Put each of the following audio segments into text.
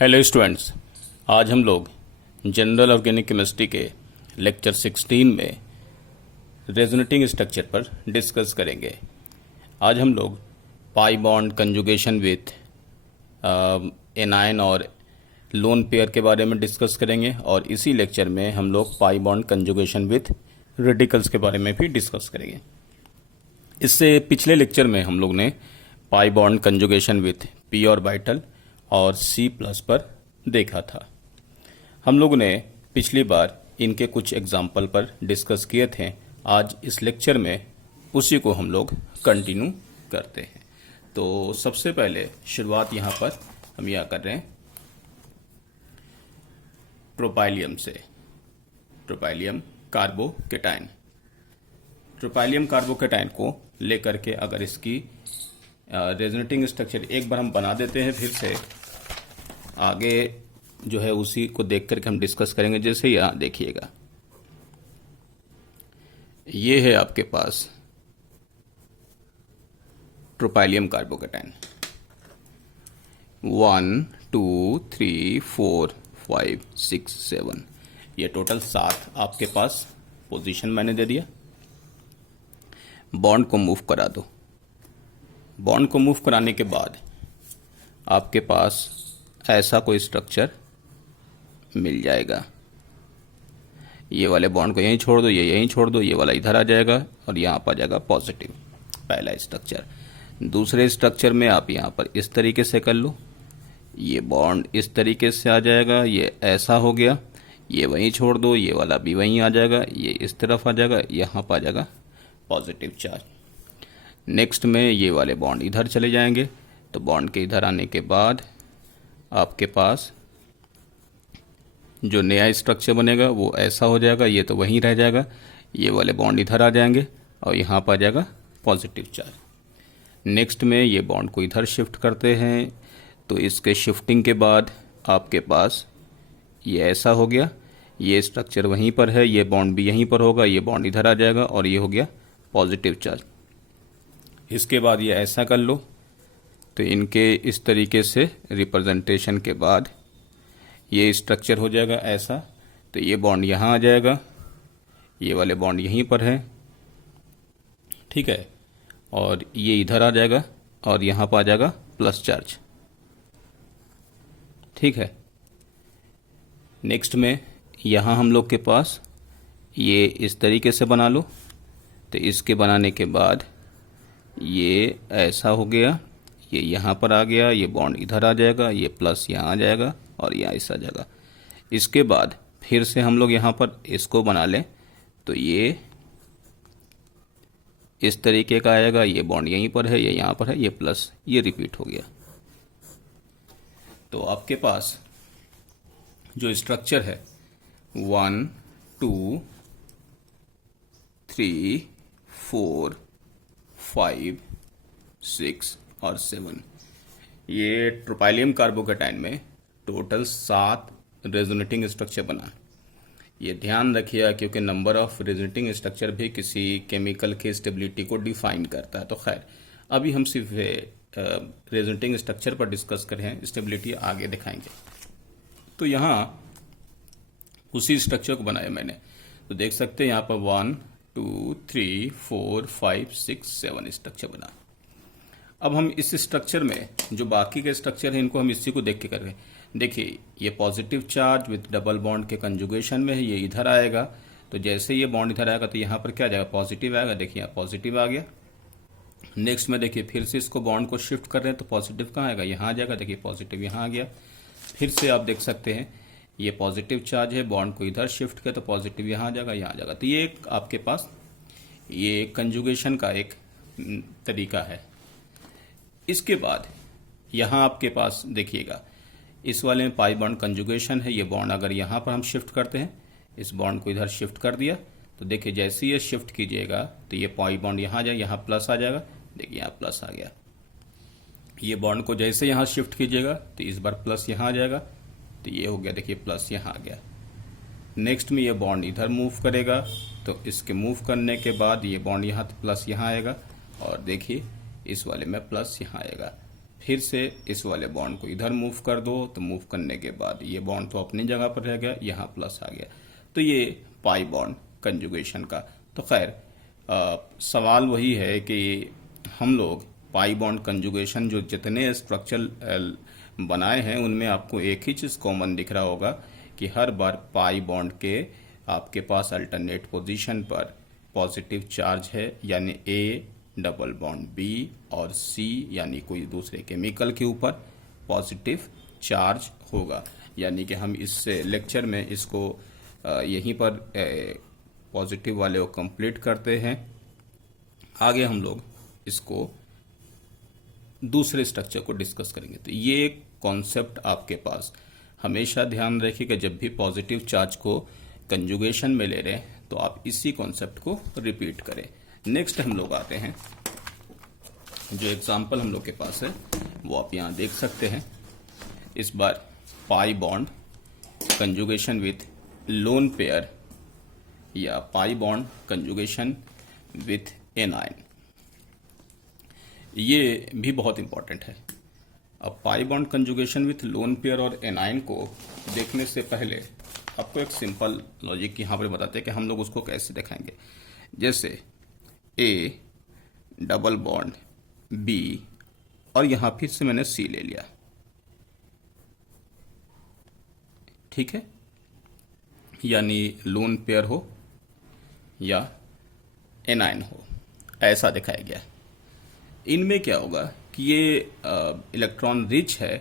Hello students, आज हम लोग जनरल ऑर्गेनिक केमिस्ट्री के लेक्चर 16 में रेजोनेटिंग स्ट्रक्चर पर डिस्कस करेंगे। आज हम लोग पाई बॉन्ड कंजुगेशन विथ एनायन और लोन पेयर के बारे में डिस्कस करेंगे और इसी लेक्चर में हम लोग पाई बॉन्ड कंजुगेशन विथ रेडिकल्स के बारे में भी डिस्कस करेंगे। इससे पिछले लेक्चर में हम लोग ने पाई bond conjugation with P orbital और C प्लस पर देखा था। हम लोग ने पिछली बार इनके कुछ एग्जाम्पल पर डिस्कस किए थे। आज इस लेक्चर में उसी को हम लोग कंटिन्यू करते हैं। तो सबसे पहले शुरुआत यहाँ पर हम यह कर रहे हैं ट्रोपाइलियम से। ट्रोपाइलियम कार्बोकेटाइन। ट्रोपाइलियम कार्बोकेटाइन को लेकर के अगर इसकी रेजोनेटिंग स्ट्रक्चर एक बार हम बना देते हैं, फिर से आगे जो है उसी को देख करके हम डिस्कस करेंगे। जैसे यहाँ देखिएगा, ये है आपके पास ट्रोपाइलियम कार्बोकेटाइन 1 2 3 4 5 6 7, ये टोटल 7 आपके पास पोजीशन मैंने दे दिया। बॉन्ड को मूव करा दो। बॉन्ड को मूव कराने के बाद आपके पास ऐसा कोई स्ट्रक्चर मिल जाएगा। ये वाले बॉन्ड को यहीं छोड़ दो, ये यहीं छोड़ दो, ये वाला इधर आ जाएगा और यहाँ पर आ जाएगा पॉजिटिव, पहला स्ट्रक्चर। दूसरे स्ट्रक्चर में आप यहाँ पर इस तरीके से कर लो, ये बॉन्ड इस तरीके से आ जाएगा, ये ऐसा हो गया, ये वहीं छोड़ दो, ये वाला भी वहीं आ जाएगा, ये इस तरफ आ जाएगा, यहाँ पर आ जाएगा पॉजिटिव चार्ज। नेक्स्ट में ये वाले बॉन्ड इधर चले जाएंगे, तो बॉन्ड के इधर आने के बाद आपके पास जो नया स्ट्रक्चर बनेगा वो ऐसा हो जाएगा, ये तो वहीं रह जाएगा, ये वाले बॉन्ड इधर आ जाएंगे और यहाँ पर आ जाएगा पॉजिटिव चार्ज। नेक्स्ट में ये बॉन्ड को इधर शिफ्ट करते हैं, तो इसके शिफ्टिंग के बाद आपके पास ये ऐसा हो गया, ये स्ट्रक्चर वहीं पर है, ये बॉन्ड भी यहीं पर होगा, ये बॉन्ड इधर आ जाएगा और ये हो गया पॉजिटिव चार्ज। इसके बाद ये ऐसा कर लो, तो इनके इस तरीके से रिप्रेजेंटेशन के बाद ये स्ट्रक्चर हो जाएगा ऐसा, तो ये बॉन्ड यहाँ आ जाएगा, ये वाले बॉन्ड यहीं पर है, ठीक है, और ये इधर आ जाएगा और यहाँ पर आ जाएगा प्लस चार्ज, ठीक है। नेक्स्ट में यहाँ हम लोग के पास ये इस तरीके से बना लो, तो इसके बनाने के बाद ये ऐसा हो गया, ये यहाँ पर आ गया, ये बॉन्ड इधर आ जाएगा, ये प्लस यहाँ आ जाएगा और यहाँ ऐसा आ जाएगा। इसके बाद फिर से हम लोग यहाँ पर इसको बना लें, तो ये इस तरीके का आएगा, ये बॉन्ड यहीं पर है, ये यहाँ पर है, ये प्लस, ये रिपीट हो गया। तो आपके पास जो स्ट्रक्चर है 1 2 3 4 5 6 और 7, ये ट्रोपाइलियम कार्बोकेटाइन में टोटल 7 रेजोनेटिंग स्ट्रक्चर बना। ये ध्यान रखिए क्योंकि नंबर ऑफ रेजोनेटिंग स्ट्रक्चर भी किसी केमिकल की स्टेबिलिटी को डिफाइन करता है। तो खैर अभी हम सिर्फ रेजोनेटिंग स्ट्रक्चर पर डिस्कस कर रहे हैं, स्टेबिलिटी आगे दिखाएंगे। तो यहाँ उसी स्ट्रक्चर को बनाया मैंने, तो देख सकते हैं यहाँ पर 1 2 3 4 5 6 7 स्ट्रक्चर बना। अब हम इस स्ट्रक्चर में जो बाकी के स्ट्रक्चर हैं इनको हम इसी को देख के कर रहे हैं। देखिए ये positive charge with double bond के कंजुगेशन में है, ये इधर आएगा, तो जैसे ये बॉन्ड इधर आएगा तो यहाँ पर क्या आ जाएगा, पॉजिटिव आएगा। देखिए यहाँ पॉजिटिव आ गया। नेक्स्ट में देखिए फिर से इसको बॉन्ड को शिफ्ट कर रहे हैं, तो पॉजिटिव कहाँ आएगा, यहाँ आ जाएगा। देखिए पॉजिटिव यहाँ आ गया। फिर से आप देख सकते हैं ये पॉजिटिव चार्ज है, बॉन्ड को इधर शिफ्ट किया तो पॉजिटिव यहाँ आ जाएगा, यहाँ आ जाएगा। तो ये एक आपके पास ये कंजुगेशन का एक तरीका है। इसके बाद यहाँ आपके पास देखिएगा इस वाले में पाई बॉन्ड कंजुगेशन है। ये बॉन्ड अगर यहाँ पर हम शिफ्ट करते हैं, इस बॉन्ड को इधर शिफ्ट कर दिया, तो देखिए जैसे ये शिफ्ट कीजिएगा तो ये पाई बॉन्ड यहाँ आ जाएगा, यहाँ प्लस आ जाएगा। देखिए यहाँ प्लस आ गया। ये बॉन्ड को जैसे यहाँ शिफ्ट कीजिएगा तो इस बार प्लस यहाँ आ जाएगा, तो ये हो गया। देखिए प्लस यहाँ आ गया। नेक्स्ट में ये बॉन्ड इधर मूव करेगा, तो इसके मूव करने के बाद ये बॉन्ड यहाँ प्लस यहाँ आएगा और देखिए इस वाले में प्लस यहाँ आएगा। फिर से इस वाले बॉन्ड को इधर मूव कर दो, तो मूव करने के बाद ये बॉन्ड तो अपनी जगह पर रह गया, यहाँ प्लस आ गया, तो ये पाई बॉन्ड कंजुगेशन का। तो खैर सवाल वही है कि हम लोग पाई बॉन्ड कंजुगेशन जो जितने स्ट्रक्चर बनाए हैं उनमें आपको एक ही चीज़ कॉमन दिख रहा होगा कि हर बार पाई बॉन्ड के आपके पास अल्टरनेट पोजीशन पर पॉजिटिव चार्ज है, यानी ए डबल बॉन्ड बी और सी यानी कोई दूसरे केमिकल के ऊपर पॉजिटिव चार्ज होगा। यानी कि हम इस लेक्चर में इसको यहीं पर पॉजिटिव वाले को कंप्लीट करते हैं। आगे हम लोग इसको दूसरे स्ट्रक्चर को डिस्कस करेंगे। तो ये कॉन्सेप्ट आपके पास हमेशा ध्यान रखिएगा, जब भी पॉजिटिव चार्ज को कंजुगेशन में ले रहे हैं तो आप इसी कॉन्सेप्ट को रिपीट करें। नेक्स्ट हम लोग आते हैं, जो एग्जाम्पल हम लोग के पास है वो आप यहाँ देख सकते हैं। इस बार pi bond conjugation with lone pair या pi bond conjugation with anion, ये भी बहुत इंपॉर्टेंट है। अब pi bond conjugation with lone pair और एनाइन को देखने से पहले आपको एक सिंपल लॉजिक यहाँ पर बताते हैं कि हम लोग उसको कैसे दिखाएंगे। जैसे ए डबल बॉन्ड बी और यहाँ फिर से मैंने सी ले लिया, ठीक है, यानी लोन पेयर हो या एनाइन हो, ऐसा दिखाया गया। इनमें क्या होगा कि ये इलेक्ट्रॉन रिच है,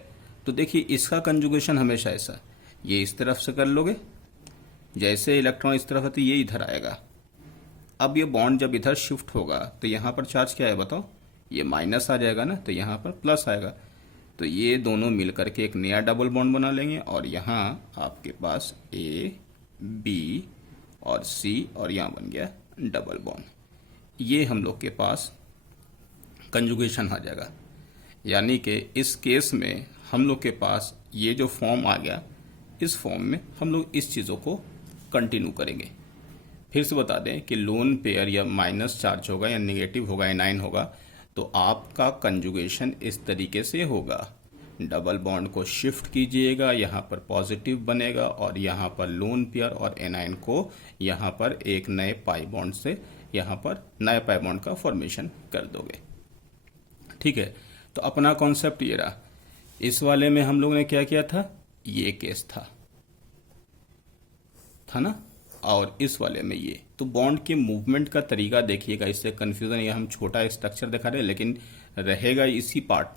तो देखिए इसका कंजुगेशन हमेशा ऐसा, ये इस तरफ से कर लोगे, जैसे इलेक्ट्रॉन इस तरफ है तो ये इधर आएगा। अब ये बॉन्ड जब इधर शिफ्ट होगा तो यहाँ पर चार्ज क्या है बताओ, ये माइनस आ जाएगा ना, तो यहाँ पर प्लस आएगा। तो ये दोनों मिलकर के एक नया डबल बॉन्ड बना लेंगे और यहाँ आपके पास ए बी और सी और यहाँ बन गया डबल बॉन्ड। ये हम लोग के पास कंजुगेशन आ जाएगा। यानी कि इस केस में हम लोग के पास ये जो फॉर्म आ गया, इस फॉर्म में हम लोग इस चीज़ों को कंटिन्यू करेंगे। फिर से बता दें कि लोन पेयर या माइनस चार्ज होगा या नेगेटिव होगा, एनाइन होगा, तो आपका कंजुगेशन इस तरीके से होगा। डबल बॉन्ड को शिफ्ट कीजिएगा, यहाँ पर पॉजिटिव बनेगा और यहाँ पर लोन पेयर और एनाइन को यहाँ पर एक नए पाई बॉन्ड से यहाँ पर नए पाई बॉन्ड का फॉर्मेशन कर दोगे, ठीक है। तो अपना कॉन्सेप्ट ये रहा। इस वाले में हम लोग ने क्या किया था, ये केस था ना, और इस वाले में ये। तो बॉन्ड के मूवमेंट का तरीका देखिएगा, इससे कंफ्यूजन, ये हम छोटा स्ट्रक्चर दिखा रहे हैं लेकिन रहेगा इसी पार्ट,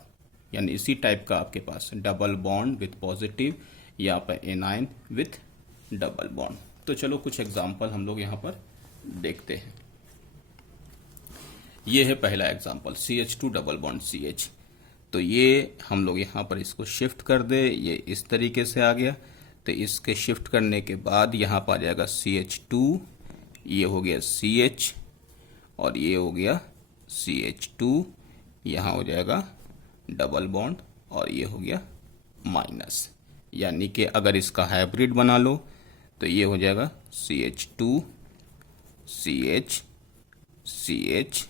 यानी इसी टाइप का आपके पास डबल बॉन्ड विथ पॉजिटिव, यहाँ पर एनाइन विथ डबल बॉन्ड। तो चलो कुछ एग्जांपल हम लोग यहाँ पर देखते हैं। ये है पहला example CH2 double bond CH। तो ये हम लोग यहाँ पर इसको शिफ्ट कर दे, ये इस तरीके से आ गया। तो इसके शिफ्ट करने के बाद यहाँ पर आ जाएगा CH2, ये हो गया CH और ये हो गया CH2, यहाँ हो जाएगा डबल बॉन्ड और ये हो गया माइनस। यानी कि अगर इसका हाइब्रिड बना लो तो ये हो जाएगा CH2 CH CH,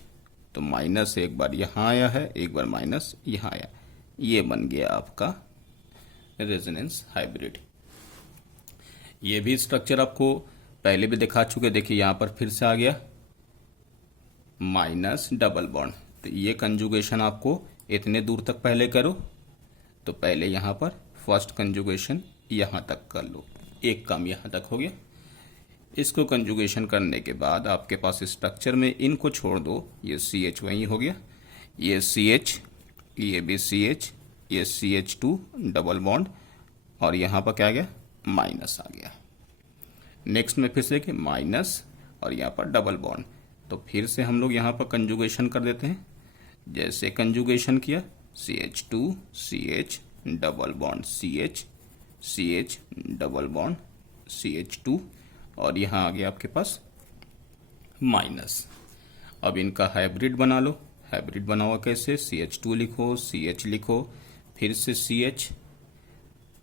तो माइनस एक बार यहाँ आया है, एक बार माइनस यहाँ आया, ये बन गया आपका रेजोनेंस हाइब्रिड। ये भी स्ट्रक्चर आपको पहले भी दिखा चुके, देखिए यहाँ पर फिर से आ गया माइनस डबल बॉन्ड। तो ये कंजुगेशन आपको इतने दूर तक पहले करो, तो पहले यहाँ पर फर्स्ट कंजुगेशन यहाँ तक कर लो, एक काम यहाँ तक हो गया। इसको कंजुगेशन करने के बाद आपके पास स्ट्रक्चर में इनको छोड़ दो, ये CH वहीं हो गया, ये CH, ये भी CH, ये CH2 डबल बॉन्ड और यहाँ पर क्या आ गया, माइनस आ गया। नेक्स्ट में फिर से कि माइनस और यहाँ पर डबल बॉन्ड, तो फिर से हम लोग यहाँ पर कंजुगेशन कर देते हैं। जैसे कंजुगेशन किया CH2 CH double bond CH CH double bond CH2 और यहाँ आ गया आपके पास माइनस। अब इनका हाइब्रिड बना लो। हाइब्रिड बनाओ कैसे, CH2 लिखो, CH लिखो, फिर से CH,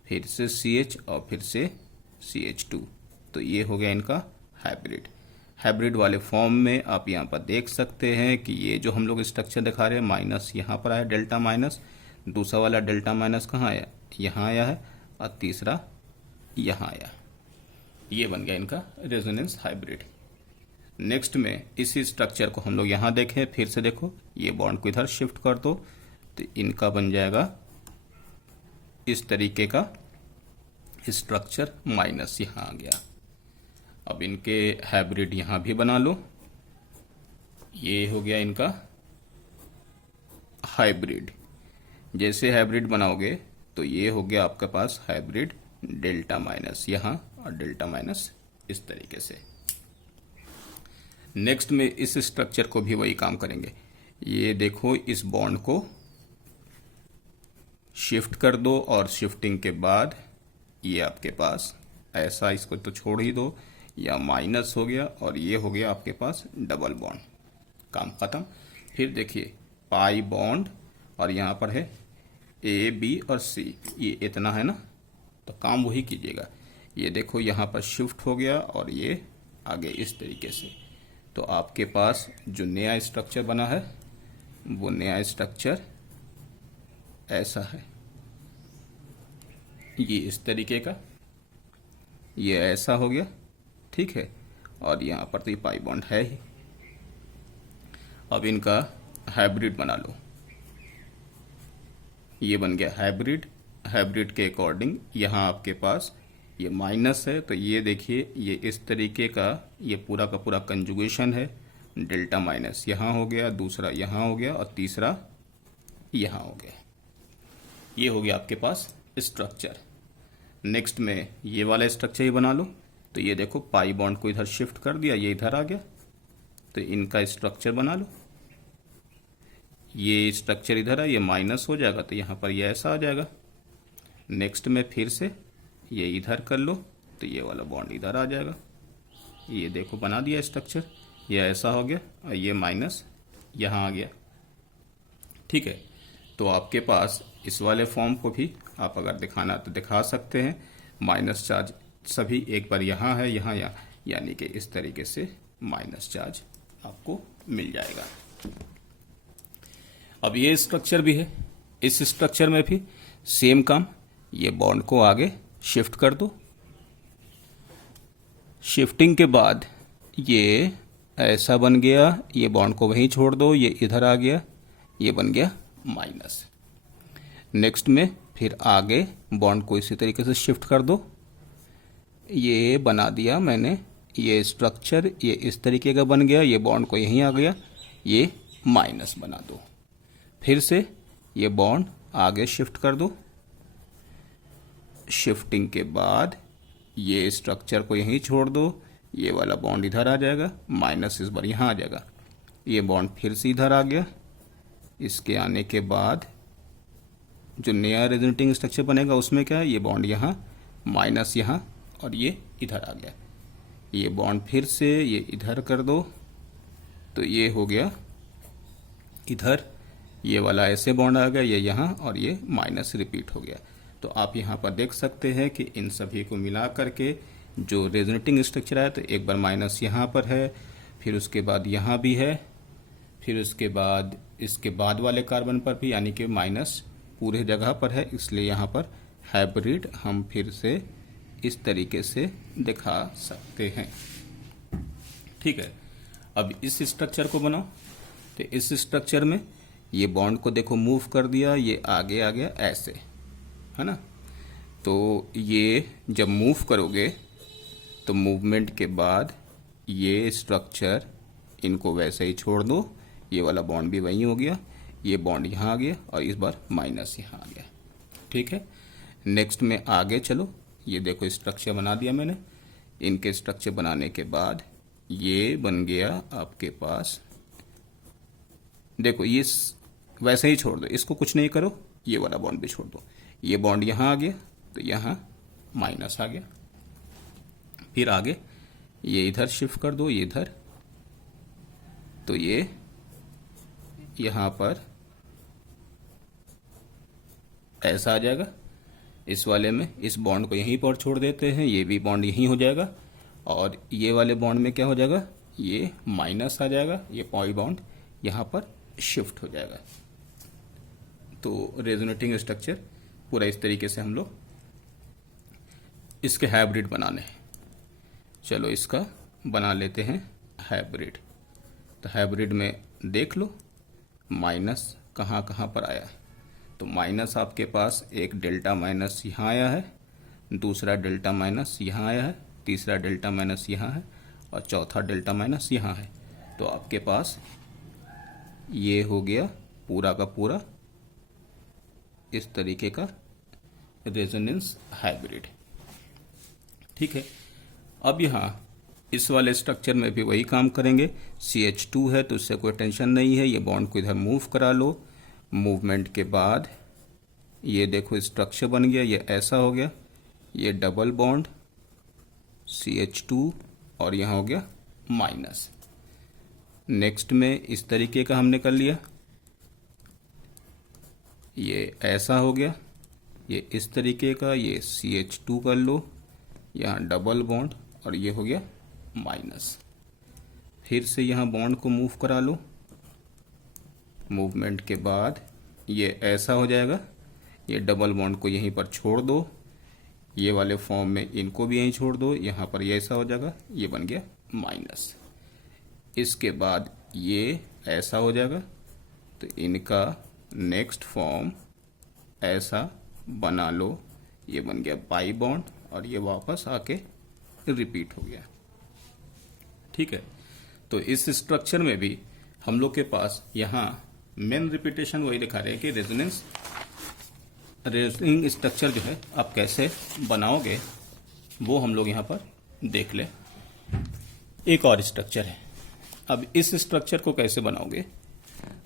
फिर से CH और फिर से CH2, तो ये हो गया इनका हाइब्रिड। हाइब्रिड वाले फॉर्म में आप यहाँ पर देख सकते हैं कि ये जो हम लोग स्ट्रक्चर दिखा रहे हैं, माइनस यहाँ पर आया डेल्टा माइनस, दूसरा वाला डेल्टा माइनस कहाँ आया, यहाँ आया है, और तीसरा यहाँ आया। ये बन गया इनका रेजोनेंस हाइब्रिड। नेक्स्ट में इसी स्ट्रक्चर को हम लोग यहाँ देखें, फिर से देखो, ये बॉन्ड को इधर शिफ्ट कर दो तो इनका बन जाएगा इस तरीके का स्ट्रक्चर, माइनस यहाँ आ गया। अब इनके हाइब्रिड यहाँ भी बना लो, ये हो गया इनका हाइब्रिड। जैसे हाइब्रिड बनाओगे तो ये हो गया आपके पास हाइब्रिड डेल्टा माइनस यहाँ और डेल्टा माइनस इस तरीके से। नेक्स्ट में इस स्ट्रक्चर को भी वही काम करेंगे। ये देखो, इस बॉन्ड को शिफ्ट कर दो और शिफ्टिंग के बाद ये आपके पास ऐसा, इसको तो छोड़ ही दो, या माइनस हो गया और ये हो गया आपके पास डबल बॉन्ड, काम खत्म। फिर देखिए पाई बॉन्ड और यहाँ पर है ए बी और सी, ये इतना है ना, तो काम वही कीजिएगा। ये देखो यहाँ पर शिफ्ट हो गया और ये आगे इस तरीके से। तो आपके पास जो नया स्ट्रक्चर बना है वो नया स्ट्रक्चर ऐसा है, ये इस तरीके का, ये ऐसा हो गया, ठीक है। और यहाँ पर तो ये पाई बॉन्ड है ही। अब इनका हाइब्रिड बना लो, ये बन गया हाइब्रिड। हाइब्रिड के अकॉर्डिंग यहाँ आपके पास ये माइनस है, तो ये देखिए ये इस तरीके का, ये पूरा का पूरा कंजुगेशन है। डेल्टा माइनस यहाँ हो गया, दूसरा यहाँ हो गया और तीसरा यहाँ हो गया। ये हो गया आपके पास स्ट्रक्चर। नेक्स्ट में ये वाला स्ट्रक्चर ही बना लो। तो ये देखो पाई बॉन्ड को इधर शिफ्ट कर दिया, ये इधर आ गया, तो इनका स्ट्रक्चर बना लो। ये स्ट्रक्चर इधर है, ये माइनस हो जाएगा तो यहाँ पर ये ऐसा आ जाएगा। नेक्स्ट में फिर से ये इधर कर लो तो ये वाला बॉन्ड इधर आ जाएगा। ये देखो बना दिया स्ट्रक्चर, ये ऐसा हो गया और ये माइनस यहाँ आ गया, ठीक है। तो आपके पास इस वाले फॉर्म को भी आप अगर दिखाना तो दिखा सकते हैं। माइनस चार्ज सभी एक बार यहाँ है, यहाँ यानी कि इस तरीके से माइनस चार्ज आपको मिल जाएगा। अब ये स्ट्रक्चर भी है, इस स्ट्रक्चर में भी सेम काम, ये बॉन्ड को आगे शिफ्ट कर दो। शिफ्टिंग के बाद ये ऐसा बन गया, ये बॉन्ड को वहीं छोड़ दो, ये इधर आ गया, ये बन गया माइनस। नेक्स्ट में फिर आगे बॉन्ड को इसी तरीके से शिफ्ट कर दो, ये बना दिया मैंने, ये स्ट्रक्चर ये इस तरीके का बन गया, ये बॉन्ड को यहीं आ गया, ये माइनस बना दो। फिर से ये बॉन्ड आगे शिफ्ट कर दो। शिफ्टिंग के बाद ये स्ट्रक्चर को यहीं छोड़ दो, ये वाला बॉन्ड इधर आ जाएगा, माइनस इस बार यहाँ आ जाएगा, ये बॉन्ड फिर से इधर आ गया। इसके आने के बाद जो नया रेजोनेटिंग स्ट्रक्चर बनेगा उसमें क्या है, ये बॉन्ड यहाँ, माइनस यहाँ और ये इधर आ गया। ये बॉन्ड फिर से ये इधर कर दो तो ये हो गया इधर, ये वाला ऐसे बॉन्ड आ गया, ये यहाँ और ये माइनस रिपीट हो गया। तो आप यहाँ पर देख सकते हैं कि इन सभी को मिला करके जो रेजोनेटिंग स्ट्रक्चर है, तो एक बार माइनस यहाँ पर है, फिर उसके बाद यहाँ भी है, फिर उसके बाद इसके बाद वाले कार्बन पर भी, यानी कि माइनस पूरे जगह पर है, इसलिए यहाँ पर हाइब्रिड हम फिर से इस तरीके से दिखा सकते हैं, ठीक है। अब इस स्ट्रक्चर को बनाओ, तो इस स्ट्रक्चर में ये बॉन्ड को देखो मूव कर दिया, ये आगे आ गया ऐसे, है ना। तो ये जब मूव करोगे तो मूवमेंट के बाद ये स्ट्रक्चर इनको वैसे ही छोड़ दो, ये वाला बॉन्ड भी वहीं हो गया, ये बॉन्ड यहाँ आ गया और इस बार माइनस यहाँ आ गया, ठीक है। नेक्स्ट में आगे चलो, ये देखो स्ट्रक्चर बना दिया मैंने। इनके स्ट्रक्चर बनाने के बाद ये बन गया आपके पास, देखो ये वैसे ही छोड़ दो, इसको कुछ नहीं करो, ये वाला बॉन्ड भी छोड़ दो, ये बॉन्ड यहाँ आ गया तो यहाँ माइनस आ गया। फिर आगे ये इधर शिफ्ट कर दो, ये इधर, तो ये यहाँ पर ऐसा आ जाएगा। इस वाले में इस बॉन्ड को यहीं पर छोड़ देते हैं, ये भी बॉन्ड यहीं हो जाएगा और ये वाले बॉन्ड में क्या हो जाएगा, ये माइनस आ जाएगा, ये पाई बॉन्ड यहाँ पर शिफ्ट हो जाएगा, तो रेजोनेटिंग स्ट्रक्चर पूरा इस तरीके से हम लोग इसके हाइब्रिड बनाने हैं। चलो इसका बना लेते हैं हाइब्रिड। तो हाइब्रिड में देख लो माइनस कहाँ कहाँ पर आया है। तो माइनस आपके पास एक डेल्टा माइनस यहाँ आया है, दूसरा डेल्टा माइनस यहाँ आया है, तीसरा डेल्टा माइनस यहाँ है और चौथा डेल्टा माइनस यहाँ है। तो आपके पास ये हो गया पूरा का पूरा इस तरीके का रेजोनेंस हाइब्रिड। ठीक है, अब यहाँ इस वाले स्ट्रक्चर में भी वही काम करेंगे। CH2 है तो उससे कोई टेंशन नहीं है, ये बॉन्ड को इधर मूव करा लो। मूवमेंट के बाद ये देखो स्ट्रक्चर बन गया, ये ऐसा हो गया, ये डबल बॉन्ड CH2 और यहाँ हो गया माइनस। नेक्स्ट में इस तरीके का हमने कर लिया, ये ऐसा हो गया, ये इस तरीके का, ये CH2 कर लो, यहाँ डबल बॉन्ड और ये हो गया माइनस। फिर से यहाँ बॉन्ड को मूव करा लो। मूवमेंट के बाद ये ऐसा हो जाएगा, ये डबल बॉन्ड को यहीं पर छोड़ दो, ये वाले फॉर्म में इनको भी यहीं छोड़ दो, यहाँ पर ये ऐसा हो जाएगा, ये बन गया माइनस। इसके बाद ये ऐसा हो जाएगा, तो इनका नेक्स्ट फॉर्म ऐसा बना लो, ये बन गया पाई बॉन्ड और ये वापस आके रिपीट हो गया। ठीक है, तो इस स्ट्रक्चर में भी हम लोग के पास यहाँ मेन रिपीटेशन वही दिखा रहे हैं कि रेजोनेटिंग स्ट्रक्चर जो है आप कैसे बनाओगे वो हम लोग यहाँ पर देख ले। एक और स्ट्रक्चर है, अब इस स्ट्रक्चर को कैसे बनाओगे,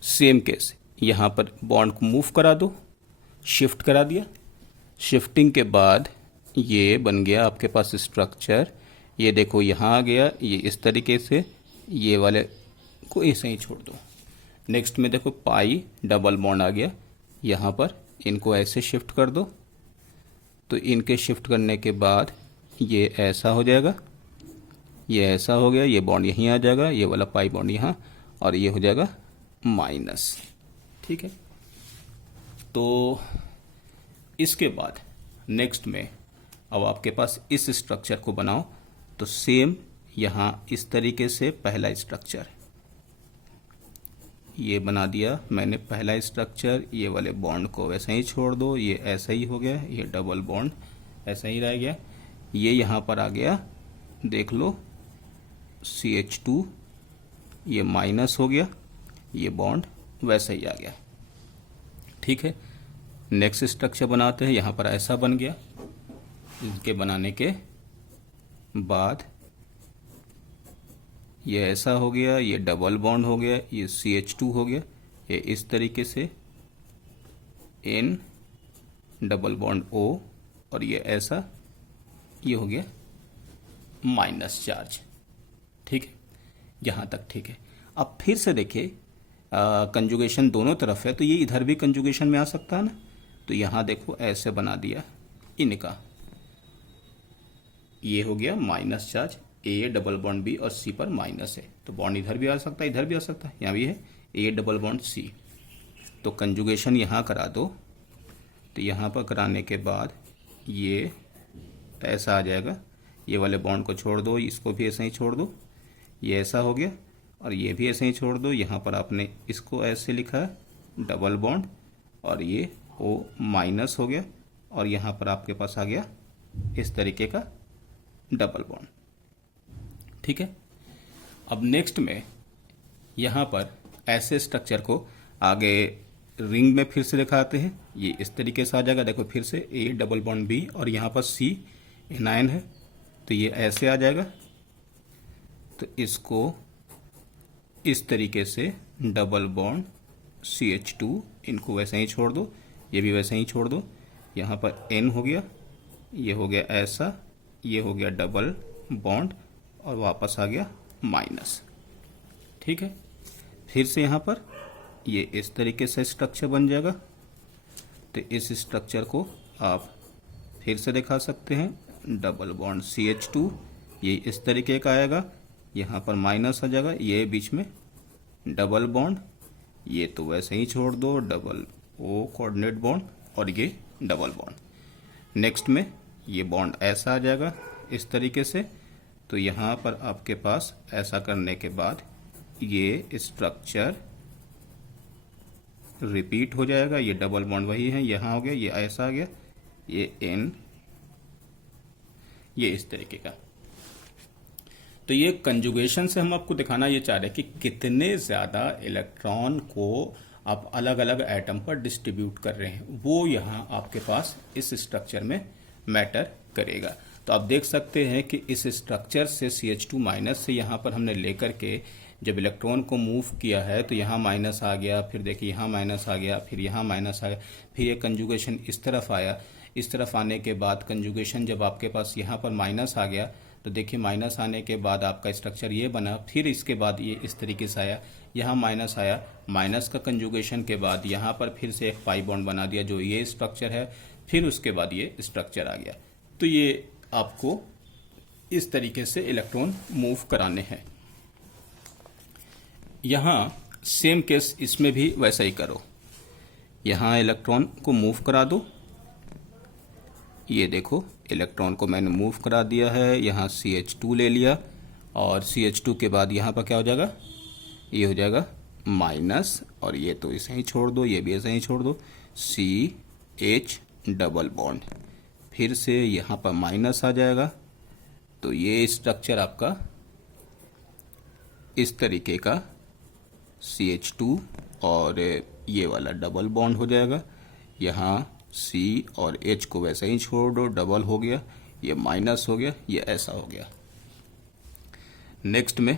सेम केस, यहाँ पर बॉन्ड को मूव करा दो, शिफ्ट करा दिया, शिफ्टिंग के बाद ये बन गया आपके पास स्ट्रक्चर। ये देखो यहाँ आ गया, ये इस तरीके से, ये वाले को ऐसे ही छोड़ दो। नेक्स्ट में देखो पाई डबल बॉन्ड आ गया, यहाँ पर इनको ऐसे शिफ्ट कर दो, तो इनके शिफ्ट करने के बाद ये ऐसा हो जाएगा, ये ऐसा हो गया, ये बॉन्ड यहीं आ जाएगा, ये वाला पाई बॉन्ड यहाँ, और ये हो जाएगा माइनस। ठीक है, तो इसके बाद नेक्स्ट में अब आपके पास इस स्ट्रक्चर को बनाओ। तो सेम यहाँ इस तरीके से पहला स्ट्रक्चर ये बना दिया मैंने, पहला स्ट्रक्चर, ये वाले बॉन्ड को वैसे ही छोड़ दो, ये ऐसा ही हो गया, ये डबल बॉन्ड ऐसा ही रह गया, ये यहाँ पर आ गया, देख लो CH2, ये माइनस हो गया, ये बॉन्ड वैसा ही आ गया। ठीक है, नेक्स्ट स्ट्रक्चर बनाते हैं, यहाँ पर ऐसा बन गया। इनके बनाने के बाद ये ऐसा हो गया, ये डबल बॉन्ड हो गया, ये CH2 हो गया, ये इस तरीके से N डबल बॉन्ड O और ये ऐसा, ये हो गया माइनस चार्ज। ठीक है, यहाँ तक ठीक है। अब फिर से देखिए कंजुगेशन दोनों तरफ है, तो ये इधर भी कंजुगेशन में आ सकता है ना। तो यहाँ देखो ऐसे बना दिया इनका, ये हो गया minus charge, A double bond B और C पर माइनस है, तो बॉन्ड इधर भी आ सकता है, इधर भी आ सकता है, यहाँ भी है A डबल बॉन्ड C। तो कंजुगेशन यहाँ करा दो, तो यहाँ पर कराने के बाद ये ऐसा आ जाएगा, ये वाले बॉन्ड को छोड़ दो, इसको भी ऐसे ही छोड़ दो, ये ऐसा हो गया और ये भी ऐसे ही छोड़ दो। यहाँ पर आपने इसको ऐसे लिखा है डबल बॉन्ड और ये O माइनस हो गया और यहाँ पर आपके पास आ गया इस तरीके का डबल बॉन्ड। ठीक है, अब नेक्स्ट में यहाँ पर ऐसे स्ट्रक्चर को आगे रिंग में फिर से दिखाते हैं। ये इस तरीके से आ जाएगा, देखो फिर से A डबल बॉन्ड B और यहाँ पर C एनायन है, तो ये ऐसे आ जाएगा। तो इसको इस तरीके से डबल बॉन्ड CH2, इनको वैसे ही छोड़ दो, ये भी वैसे ही छोड़ दो, यहाँ पर N हो गया, ये हो गया ऐसा, ये हो गया डबल बॉन्ड और वापस आ गया माइनस। ठीक है, फिर से यहाँ पर ये इस तरीके से स्ट्रक्चर बन जाएगा। तो इस स्ट्रक्चर को आप फिर से दिखा सकते हैं, डबल बॉन्ड CH2, ये इस तरीके का आएगा, यहाँ पर माइनस आ जाएगा, ये बीच में डबल बॉन्ड, ये तो वैसे ही छोड़ दो, डबल O कोऑर्डिनेट बॉन्ड और ये डबल बॉन्ड। नेक्स्ट में ये बॉन्ड ऐसा आ जाएगा इस तरीके से। तो यहाँ पर आपके पास ऐसा करने के बाद ये स्ट्रक्चर रिपीट हो जाएगा। ये डबल बॉन्ड वही है, यहाँ हो गया, ये ऐसा आ गया, ये N, ये इस तरीके का। तो ये कंजुगेशन से हम आपको दिखाना ये चाह रहे हैं कि कितने ज़्यादा इलेक्ट्रॉन को आप अलग अलग एटम पर डिस्ट्रीब्यूट कर रहे हैं, वो यहाँ आपके पास इस स्ट्रक्चर में मैटर करेगा। तो आप देख सकते हैं कि इस स्ट्रक्चर से CH2 माइनस से यहाँ पर हमने लेकर के जब इलेक्ट्रॉन को मूव किया है तो यहाँ माइनस आ गया, फिर देखिए यहाँ माइनस आ गया, फिर यहाँ माइनस आ गया, फिर ये कंजुगेशन इस तरफ आया। इस तरफ आने के बाद कंजुगेशन जब आपके पास यहाँ पर माइनस आ गया तो देखिए माइनस आने के बाद आपका स्ट्रक्चर ये बना। फिर इसके बाद ये इस तरीके से आया, यहाँ माइनस आया, माइनस का कंजुगेशन के बाद यहाँ पर फिर से एक पाई बॉन्ड बना दिया जो ये स्ट्रक्चर है। फिर उसके बाद ये स्ट्रक्चर आ गया। तो ये आपको इस तरीके से इलेक्ट्रॉन मूव कराने हैं। यहाँ सेम केस इसमें भी वैसा ही करो। यहाँ इलेक्ट्रॉन को मूव करा दो। ये देखो इलेक्ट्रॉन को मैंने मूव करा दिया है। यहाँ CH2 ले लिया और CH2 के बाद यहाँ पर क्या हो जाएगा, ये हो जाएगा माइनस, और ये तो इसे ही छोड़ दो, ये भी ऐसे ही छोड़ दो, CH डबल बॉन्ड। फिर से यहाँ पर माइनस आ जाएगा। तो ये स्ट्रक्चर आपका इस तरीके का CH2 और ये वाला डबल बॉन्ड हो जाएगा। यहाँ C और H को वैसे ही छोड़ दो, डबल हो गया, ये माइनस हो गया, ये ऐसा हो गया। नेक्स्ट में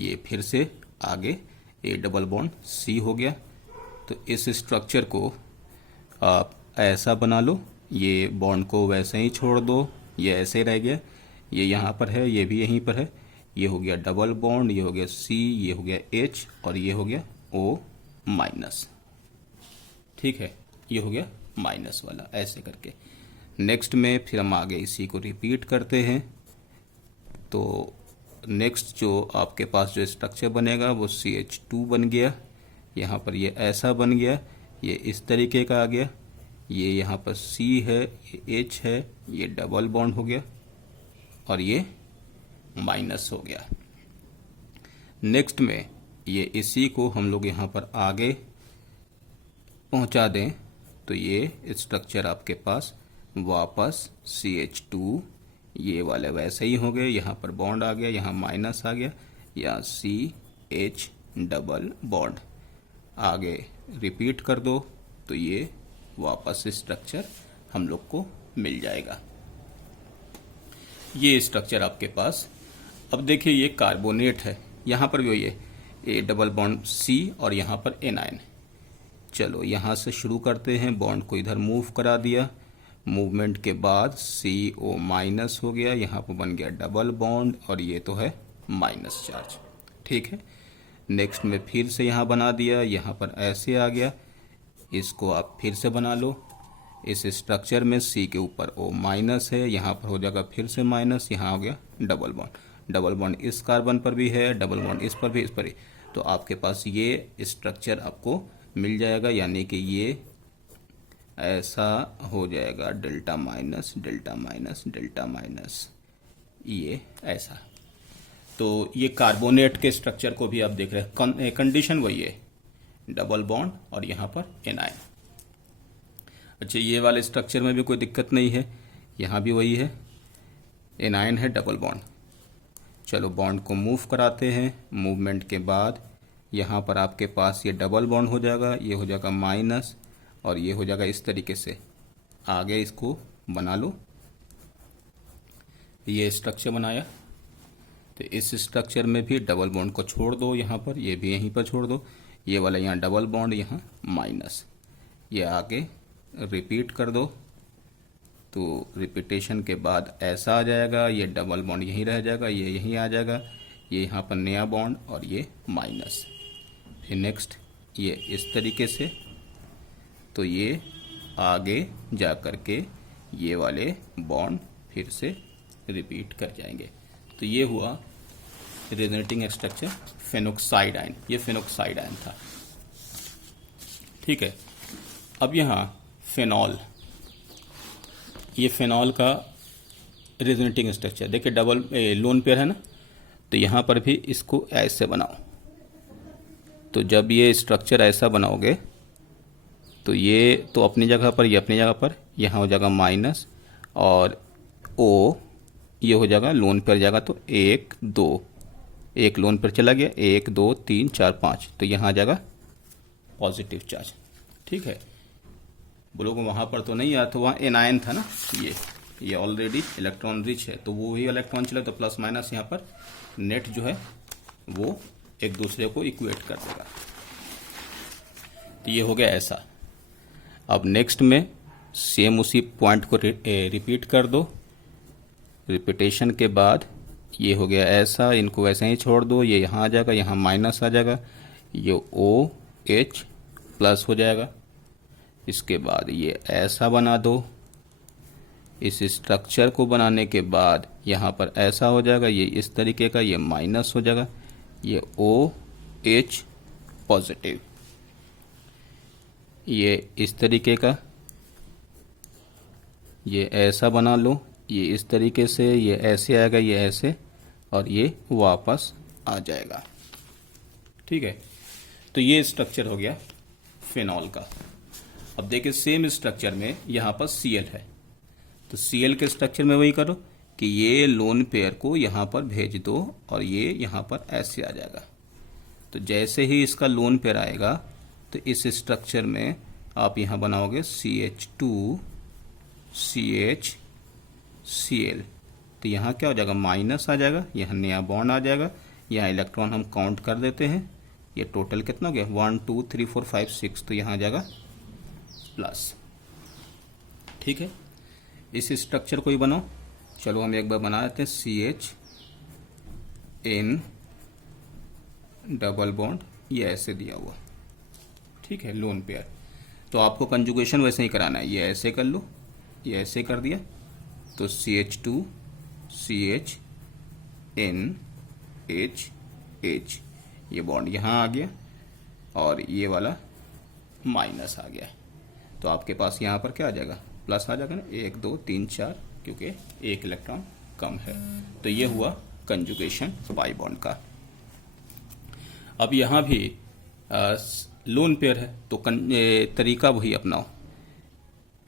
ये फिर से आगे A डबल बॉन्ड C हो गया। तो इस स्ट्रक्चर को आप ऐसा बना लो, ये बॉन्ड को वैसे ही छोड़ दो, ये ऐसे रह गया, ये यहाँ पर है, ये भी यहीं पर है, ये हो गया डबल बॉन्ड, ये हो गया C, ये हो गया H और ये हो गया O माइनस। ठीक है, ये हो गया माइनस वाला, ऐसे करके। नेक्स्ट में फिर हम आगे इसी को रिपीट करते हैं। तो नेक्स्ट जो आपके पास जो स्ट्रक्चर बनेगा वो CH2 बन गया, यहाँ पर ये ऐसा बन गया, ये इस तरीके का आ गया, ये यहाँ पर C है, ये H है, ये डबल बॉन्ड हो गया और ये माइनस हो गया। नेक्स्ट में ये इसी को हम लोग यहाँ पर आगे पहुँचा दें तो ये स्ट्रक्चर आपके पास वापस CH2, ये वाले वैसे ही हो गए, यहाँ पर बॉन्ड आ गया, यहाँ माइनस आ गया, यहाँ CH डबल बॉन्ड। आगे रिपीट कर दो तो ये वापस स्ट्रक्चर हम लोग को मिल जाएगा। ये स्ट्रक्चर आपके पास। अब देखिए ये कार्बोनेट है, यहाँ पर भी वही है, A डबल बॉन्ड C और यहाँ पर एनायन। चलो यहाँ से शुरू करते हैं। बॉन्ड को इधर मूव करा दिया, मूवमेंट के बाद CO माइनस हो गया, यहाँ पर बन गया डबल बॉन्ड और ये तो है माइनस चार्ज। ठीक है, नेक्स्ट में फिर से यहाँ बना दिया, यहाँ पर ऐसे आ गया, इसको आप फिर से बना लो। इस स्ट्रक्चर में C के ऊपर O माइनस है, यहाँ पर हो जाएगा फिर से माइनस, यहाँ हो गया डबल बॉन्ड। डबल बॉन्ड इस कार्बन पर भी है, डबल बॉन्ड इस पर भी, इस पर ही। तो आपके पास ये स्ट्रक्चर आपको मिल जाएगा, यानी कि ये ऐसा हो जाएगा, delta minus delta minus delta minus, ये ऐसा। तो ये कार्बोनेट के स्ट्रक्चर को भी आप देख रहे हैं, कंडीशन वही है, डबल बॉन्ड और यहाँ पर एनायन। अच्छा, ये वाले स्ट्रक्चर में भी कोई दिक्कत नहीं है, यहाँ भी वही है, एनायन है, डबल बॉन्ड। चलो बॉन्ड को मूव कराते हैं। मूवमेंट के बाद यहाँ पर आपके पास ये डबल बॉन्ड हो जाएगा, ये हो जाएगा माइनस और ये हो जाएगा इस तरीके से। आगे इसको बना लो, ये स्ट्रक्चर बनाया। तो इस स्ट्रक्चर में भी डबल बॉन्ड को छोड़ दो, यहाँ पर, ये भी यहीं पर छोड़ दो, ये वाला यहाँ डबल बॉन्ड, यहाँ माइनस। ये आगे रिपीट कर दो। तो रिपीटेशन के बाद ऐसा आ जाएगा, ये डबल बॉन्ड यहीं रह जाएगा, ये यहीं आ जाएगा, ये यहाँ पर नया बॉन्ड और ये माइनस। फिर नेक्स्ट ये इस तरीके से। तो ये आगे जा कर के ये वाले बॉन्ड फिर से रिपीट कर जाएंगे। तो ये हुआ रेजोनेटिंग स्ट्रक्चर फेनोक्साइड आयन। ये फेनोक्साइड आयन था। ठीक है, अब यहाँ फिनॉल, ये फिनॉल का रेजोनेटिंग स्ट्रक्चर देखिए, डबल लोन पेयर है ना, तो यहाँ पर भी इसको ऐसे बनाओ। तो जब ये स्ट्रक्चर ऐसा बनाओगे तो ये तो अपनी जगह पर, ये अपनी जगह पर, यहाँ हो जाएगा माइनस और ओ, ये हो जाएगा लोन पेयर जाएगा, तो 1 2, एक लोन पेयर चला गया, 1 2 3 4 5, तो यहाँ आ जाएगा पॉजिटिव चार्ज। ठीक है, बोलोगे वहाँ पर तो नहीं आया, तो वहाँ एनायन था ना, ये ऑलरेडी इलेक्ट्रॉन रिच है, तो वो ही इलेक्ट्रॉन चले, तो प्लस माइनस यहाँ पर नेट जो है वो एक दूसरे को इक्वेट कर देगा। तो ये हो गया ऐसा। अब नेक्स्ट में सेम उसी पॉइंट को रिपीट कर दो। रिपीटेशन के बाद ये हो गया ऐसा, इनको वैसे ही छोड़ दो, ये यहाँ आ जाएगा, यहाँ माइनस आ जाएगा, ये ओ एच प्लस हो जाएगा। इसके बाद ये ऐसा बना दो। इस स्ट्रक्चर को बनाने के बाद यहाँ पर ऐसा हो जाएगा, ये इस तरीके का, ये माइनस हो जाएगा, ये ओ एच पॉजिटिव, ये इस तरीके का, ये ऐसा बना लो, ये इस तरीके से, ये ऐसे आएगा, ये ऐसे, और ये वापस आ जाएगा। ठीक है, तो ये स्ट्रक्चर हो गया फिनॉल का। अब देखिए सेम स्ट्रक्चर में यहाँ पर Cl है, तो Cl के स्ट्रक्चर में वही करो कि ये लोन पेयर को यहाँ पर भेज दो और ये यहाँ पर ऐसे आ जाएगा। तो जैसे ही इसका लोन पेयर आएगा तो इस स्ट्रक्चर में आप यहाँ बनाओगे CH2 CH Cl, तो यहाँ क्या हो जाएगा, माइनस आ जाएगा, यहाँ नया बॉन्ड आ जाएगा, यहाँ इलेक्ट्रॉन हम काउंट कर देते हैं, ये टोटल कितना हो गया 1 2 3 4 5 6, तो यहाँ आ जाएगा प्लस। ठीक है, इस स्ट्रक्चर को ही बनाओ। चलो हम एक बार बना देते हैं, CH N डबल बॉन्ड, ये ऐसे दिया हुआ। ठीक है, लोन पेयर, तो आपको कंजुगेशन वैसे ही कराना है, ये ऐसे कर लो, ये ऐसे कर दिया, तो CH2 CH N H H, ये बॉन्ड यहाँ आ गया और ये वाला माइनस आ गया, तो आपके पास यहाँ पर क्या आ जाएगा, प्लस आ जाएगा ना, 1 2 3 4, क्योंकि एक इलेक्ट्रॉन कम है। तो ये हुआ कंजुगेशन बाई बॉन्ड का। अब यहाँ भी लोन पेयर है, तो तरीका वही अपनाओ,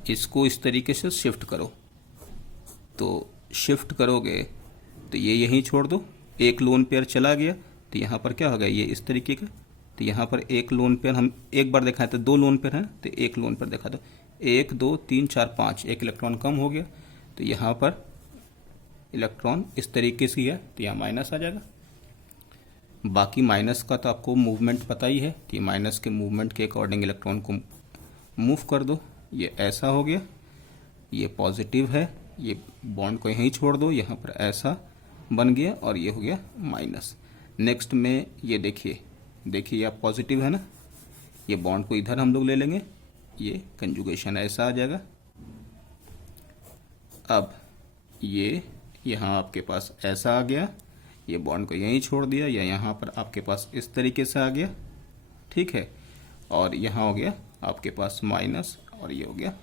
इसको इस तरीके से शिफ्ट करो। तो शिफ्ट करोगे तो ये यहीं छोड़ दो, एक लोन पेयर चला गया, तो यहाँ पर क्या होगा, ये इस तरीके का, तो यहाँ पर एक लोन पेयर हम एक बार दिखाए, तो 2 लोन पेयर हैं, तो एक लोन पेयर दिखा दो, 1 2 3 4 5, एक इलेक्ट्रॉन कम हो गया, तो यहाँ पर इलेक्ट्रॉन इस तरीके से है, तो यहाँ माइनस आ जाएगा। बाकी माइनस का तो आपको मूवमेंट पता ही है कि माइनस के मूवमेंट के अकॉर्डिंग इलेक्ट्रॉन को मूव कर दो, ये ऐसा हो गया, ये पॉजिटिव है, ये बॉन्ड को यहीं छोड़ दो, यहाँ पर ऐसा बन गया और ये हो गया माइनस। नेक्स्ट में ये देखिए ये पॉजिटिव है ना, ये बॉन्ड को इधर हम लोग ले लेंगे, ये कंजुगेशन ऐसा आ जाएगा। अब ये यहाँ आपके पास ऐसा आ गया, ये बॉन्ड को यहीं छोड़ दिया, या यहाँ पर आपके पास इस तरीके से आ गया। ठीक है, और यहाँ हो गया आपके पास माइनस और ये हो गया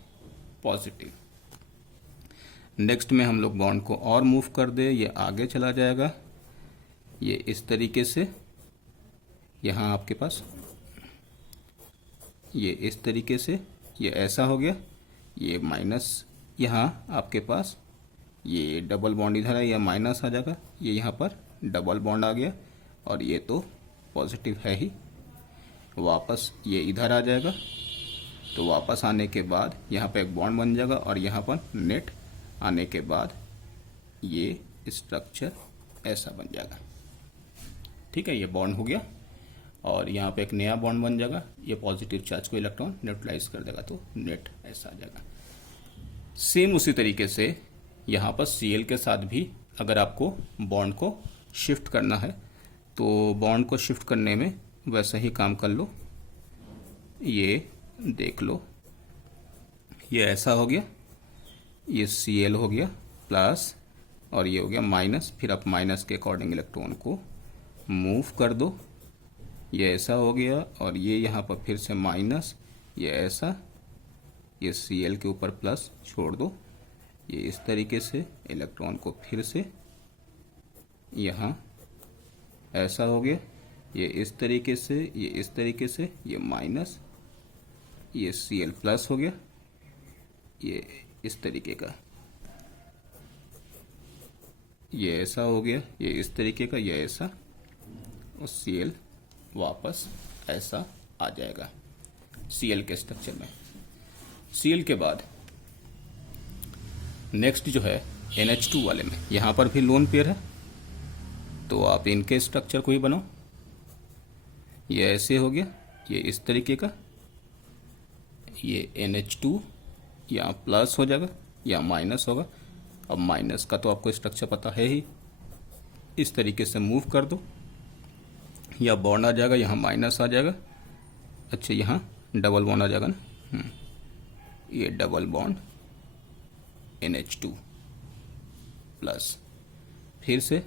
पॉजिटिव। नेक्स्ट में हम लोग बॉन्ड को और मूव कर दे, ये आगे चला जाएगा, ये इस तरीके से, यहाँ आपके पास ये इस तरीके से, ये ऐसा हो गया, ये माइनस, यहाँ आपके पास ये डबल बॉन्ड इधर है, यह माइनस आ जाएगा, ये यहाँ पर डबल बॉन्ड आ गया और ये तो पॉजिटिव है ही, वापस ये इधर आ जाएगा। तो वापस आने के बाद यहाँ पे एक बॉन्ड बन जाएगा और यहाँ पर नेट आने के बाद ये स्ट्रक्चर ऐसा बन जाएगा। ठीक है, ये बॉन्ड हो गया और यहाँ पे एक नया बॉन्ड बन जाएगा, ये पॉजिटिव चार्ज को इलेक्ट्रॉन न्यूट्रलाइज कर देगा, तो नेट ऐसा आ जाएगा। सेम उसी तरीके से यहाँ पर Cl के साथ भी अगर आपको बॉन्ड को शिफ्ट करना है तो बॉन्ड को शिफ्ट करने में वैसा ही काम कर लो। ये देख लो, ये ऐसा हो गया, ये Cl हो गया प्लस और ये हो गया माइनस, फिर आप माइनस के अकॉर्डिंग इलेक्ट्रॉन को मूव कर दो, ये ऐसा हो गया और ये यहाँ पर फिर से माइनस, ये ऐसा ये Cl के ऊपर प्लस छोड़ दो, ये इस तरीके से इलेक्ट्रॉन को फिर से यहाँ ऐसा हो गया, ये इस तरीके से, ये इस तरीके से, ये माइनस, ये Cl प्लस हो गया, ये इस तरीके का, ये ऐसा हो गया, ये इस तरीके का, ये ऐसा, और Cl वापस ऐसा आ जाएगा Cl के स्ट्रक्चर में। Cl के बाद नेक्स्ट जो है NH2 वाले में, यहाँ पर भी लोन पेयर है, तो आप इनके स्ट्रक्चर को ही बनाओ। ये ऐसे हो गया, ये इस तरीके का, ये NH2 यहाँ प्लस हो जाएगा या माइनस होगा। अब माइनस का तो आपको स्ट्रक्चर पता है ही, इस तरीके से मूव कर दो, या बॉन्ड आ जाएगा, यहाँ माइनस आ जाएगा। अच्छा, यहाँ डबल बॉन्ड आ जाएगा ना, ये डबल बॉन्ड NH2 प्लस, फिर से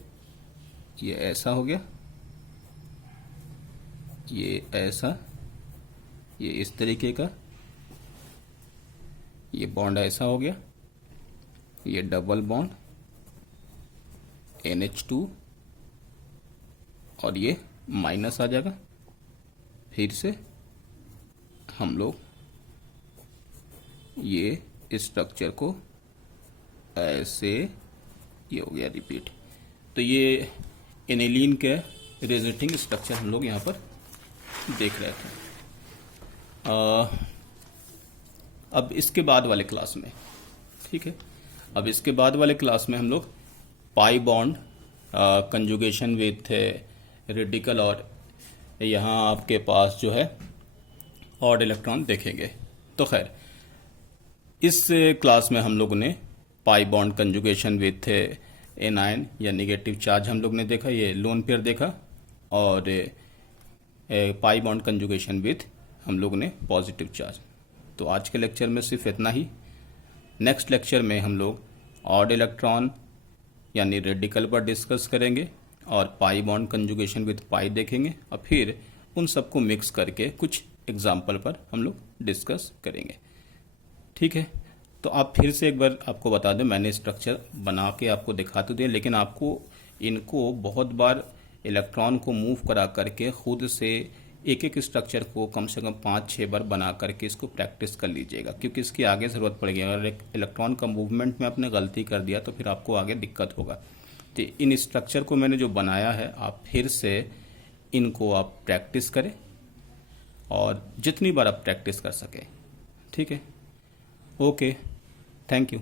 ये ऐसा हो गया, ये ऐसा, ये इस तरीके का, ये बॉन्ड ऐसा हो गया, ये डबल बॉन्ड NH2 और ये माइनस आ जाएगा। फिर से हम लोग ये स्ट्रक्चर को ऐसे, ये हो गया रिपीट। तो ये एनिलीन के रेजोनेटिंग स्ट्रक्चर हम लोग यहाँ पर देख रहे थे। अब इसके बाद वाले क्लास में, ठीक है, अब इसके बाद वाले क्लास में हम लोग पाई बॉन्ड कंजुगेशन विथ रेडिकल और यहाँ आपके पास जो है ऑड इलेक्ट्रॉन देखेंगे। तो खैर, इस क्लास में हम लोगों ने पाई बॉन्ड कंजुगेशन विथ एनायन या नेगेटिव चार्ज हम लोग ने देखा, ये लोन पेयर देखा, और पाई बॉन्ड कंजुगेशन विथ हम लोग ने पॉजिटिव चार्ज। तो आज के लेक्चर में सिर्फ इतना ही। नेक्स्ट लेक्चर में हम लोग ऑड इलेक्ट्रॉन यानी रेडिकल पर डिस्कस करेंगे और पाई बॉन्ड कंजुगेशन विथ पाई देखेंगे, और फिर उन सबको मिक्स करके कुछ एग्जाम्पल पर हम लोग डिस्कस करेंगे। ठीक है, तो आप फिर से एक बार आपको बता दें, मैंने स्ट्रक्चर बना के आपको दिखा तो दिया, लेकिन आपको इनको बहुत बार इलेक्ट्रॉन को मूव करा करके खुद से एक एक स्ट्रक्चर को कम से कम 5-6 बार बना करके इसको प्रैक्टिस कर लीजिएगा, क्योंकि इसकी आगे ज़रूरत पड़ेगी। अगर एक इलेक्ट्रॉन का मूवमेंट में आपने गलती कर दिया तो फिर आपको आगे दिक्कत होगा। तो इन स्ट्रक्चर को मैंने जो बनाया है, आप फिर से इनको आप प्रैक्टिस करें, और जितनी बार आप प्रैक्टिस कर सकें। ठीक है, ओके, थैंक यू।